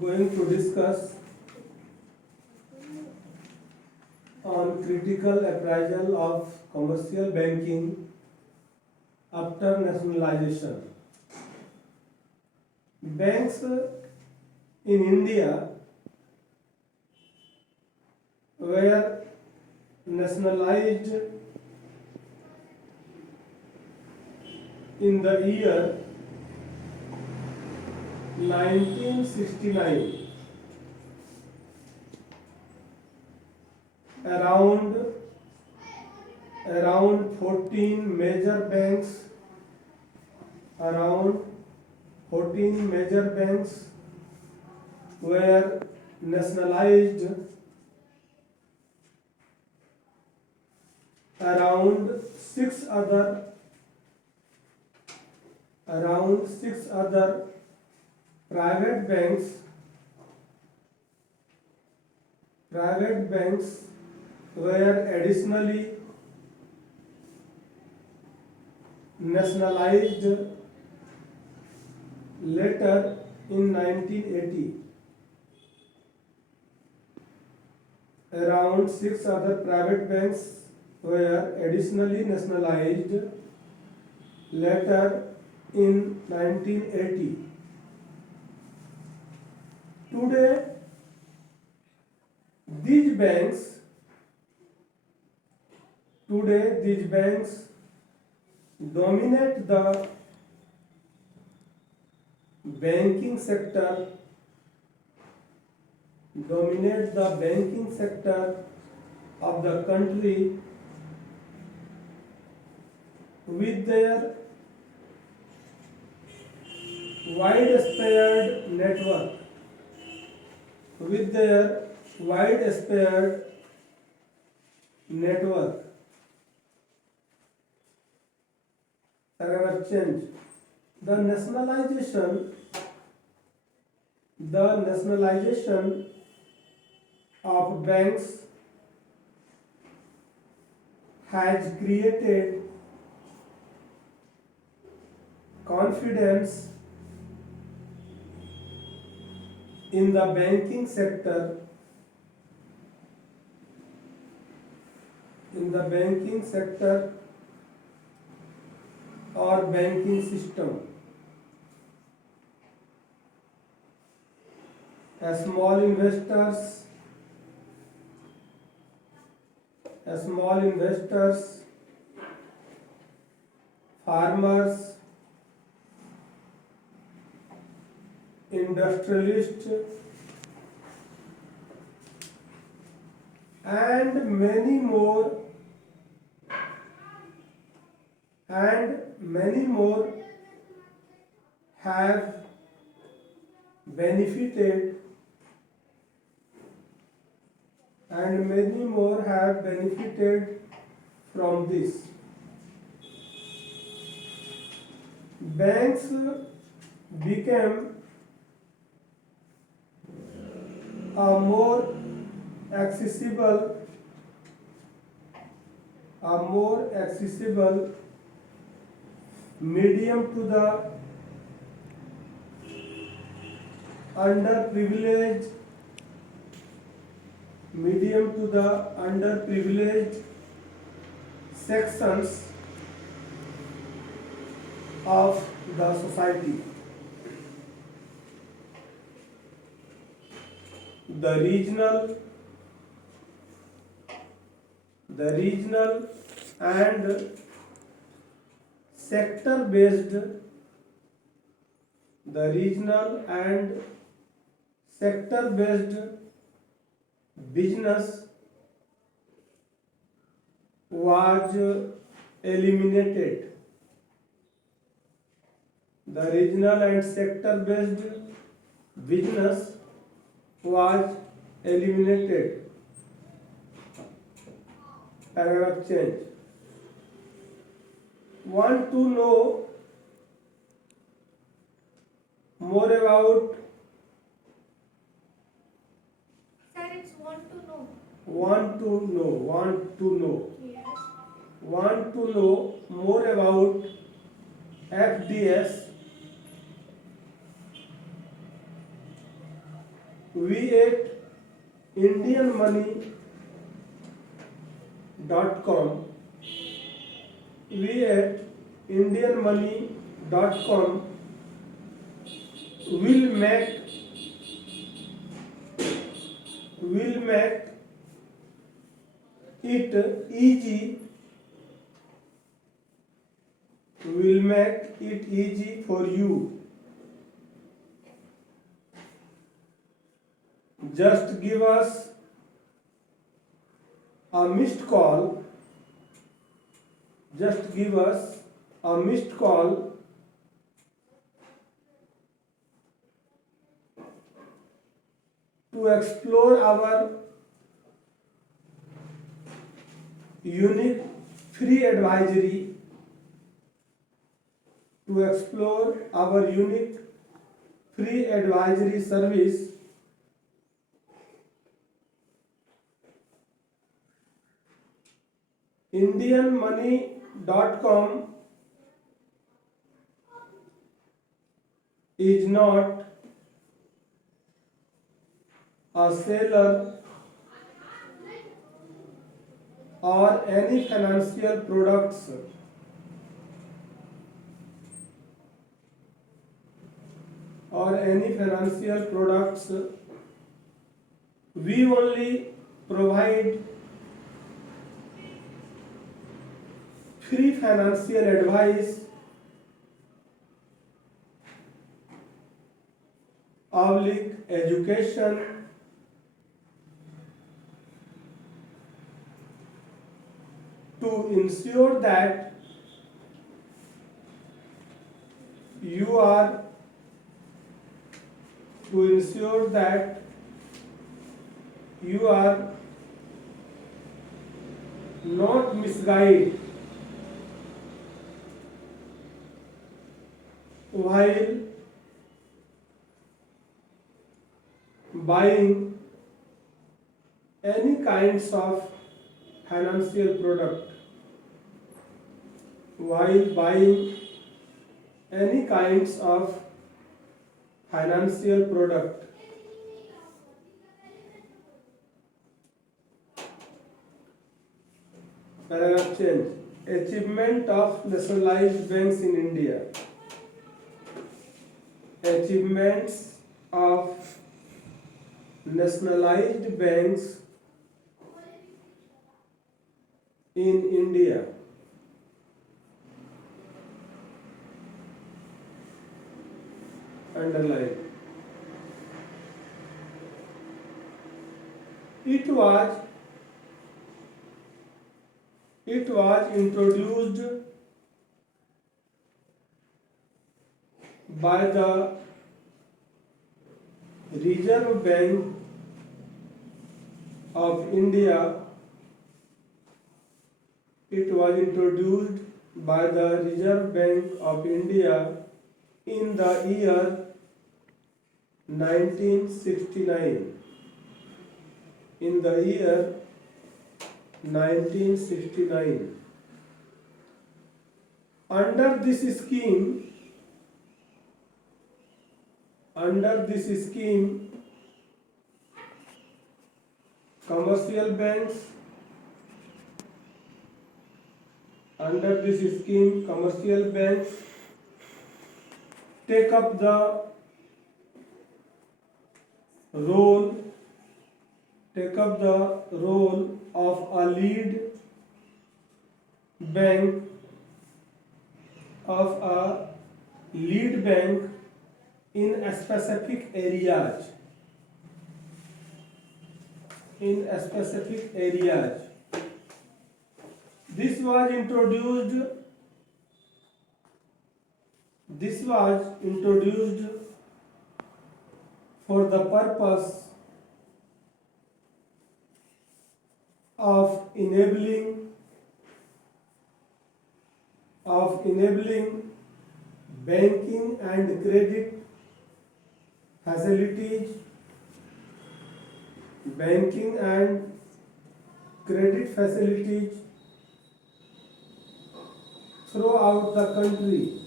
going to discuss on critical appraisal of commercial banking after nationalization. Banks in India were nationalized in the year 1969. Around 14 major banks around 14 major banks were nationalized. Around six other private banks were additionally nationalized later in 1980. Around six other private banks were additionally nationalized later in 1980. Today, these banks dominate the banking sector of the country with their widespread network. Paragraph change. The nationalization of banks has created confidence in the banking sector or banking system. Small investors, farmers, industrialists, and many more have benefited from this. Banks became a more accessible medium to the underprivileged sections of the society. The regional and sector-based business was eliminated. The regional and sector-based business was eliminated. Paragraph change. Want to know more about? Sir, it's want to know. Want to know. Yes. Want to know more about FDS v8indianmoney.com v8indianmoney.com will make it easy will make it easy for you. Just give us a missed call. Just give us a missed call to explore our unique free advisory. To explore our unique free advisory service. indianmoney.com is not a seller or any financial products. We only provide free financial advice, education, to ensure that you are not misguided while buying any kinds of financial product. Paragraph change. Achievement of nationalized banks in India. Achievements of nationalized banks in India. Underline. It was introduced by the Reserve Bank of India. It was introduced by the Reserve Bank of India in the year 1969. In the year 1969. Under this scheme, commercial banks take up the role of a lead bank in specific areas. This was introduced for the purpose of enabling banking and credit facilities throughout the country.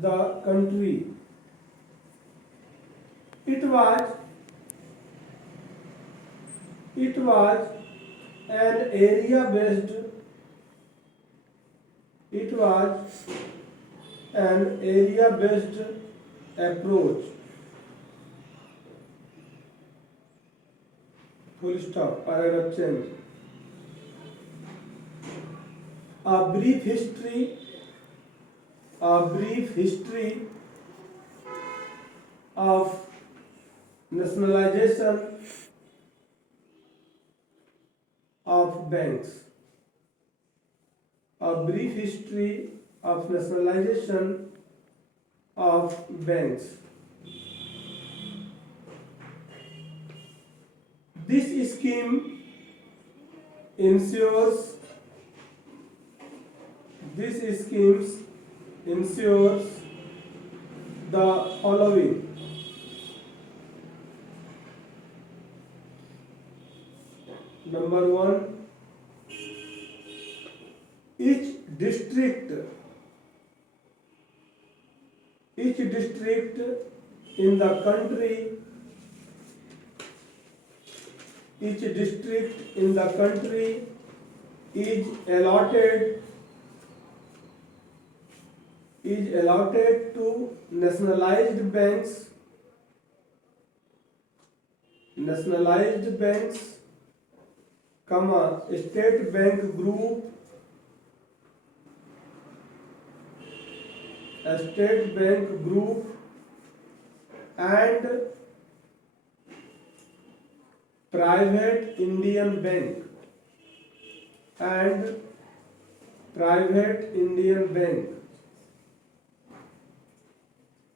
the country. It was an area based approach. Full stop. Paragraph change. A brief history of nationalization of banks. A brief history of nationalization of banks. This scheme ensures the following. Number one, each district in the country is allotted to nationalized banks, comma, state bank group, and private Indian bank.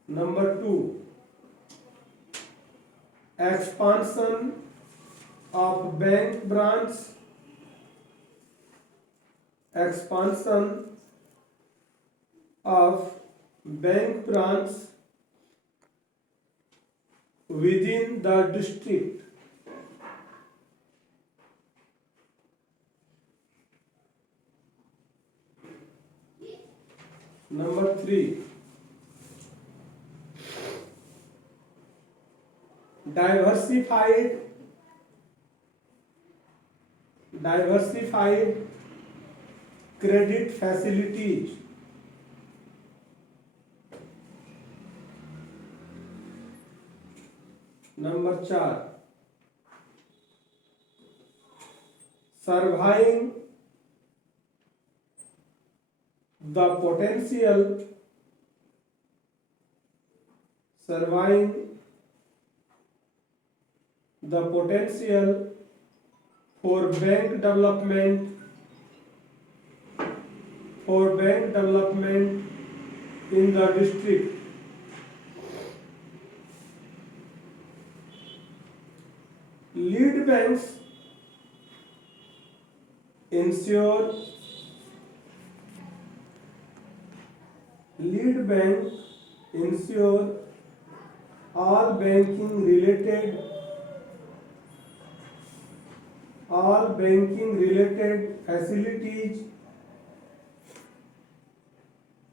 Number two, expansion of bank branch within the district. Number three, diversified credit facilities. Number 4, surveying the potential for bank development in the district. Lead banks ensure all banking related facilities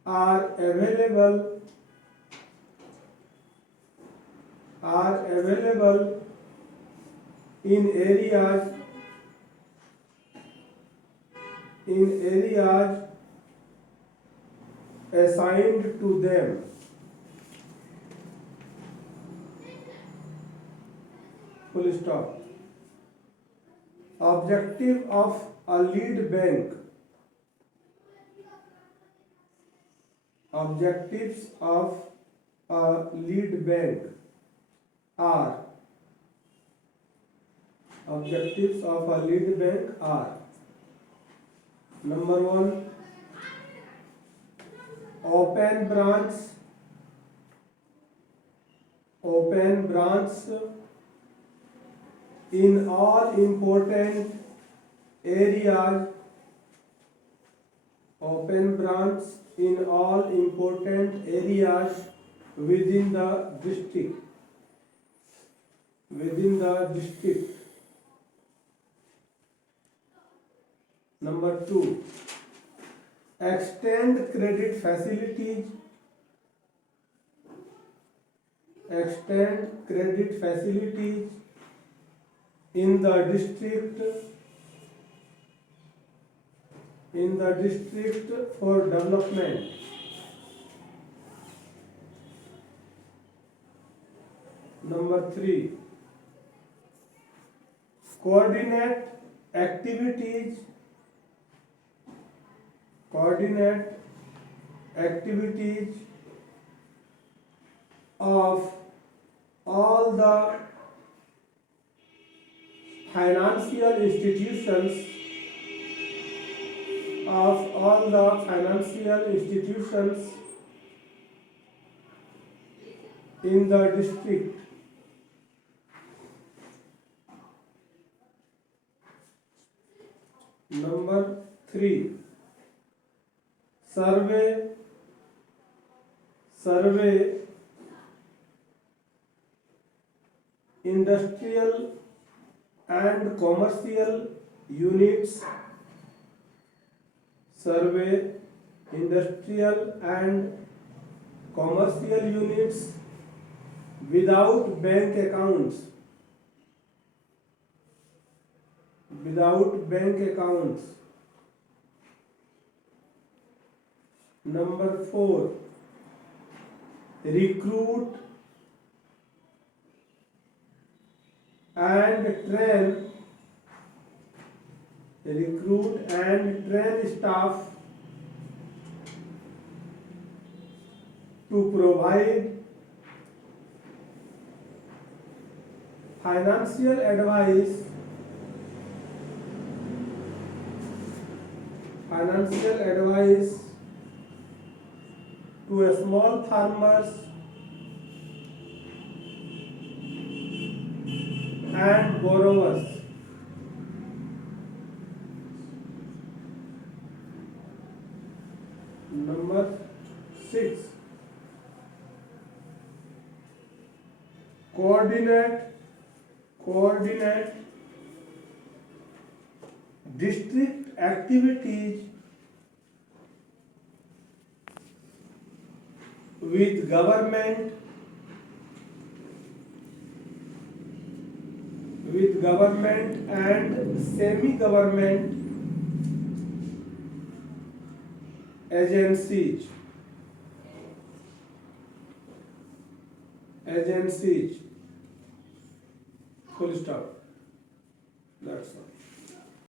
are available in areas assigned to them. Full stop. Objective of a lead bank. Objectives of a lead bank are number 1, open branch in all important areas. Within the district. Number 2, extend credit facilities extend credit facilities in the district for development. Number 3, coordinate activities of all the financial institutions in the district. Number 3, survey industrial and commercial units without bank accounts. Number 4, recruit and train staff to provide financial advice to small farmers and borrowers. Number 6, coordinate district activities with government and semi-government agencies. Full stop. That's all.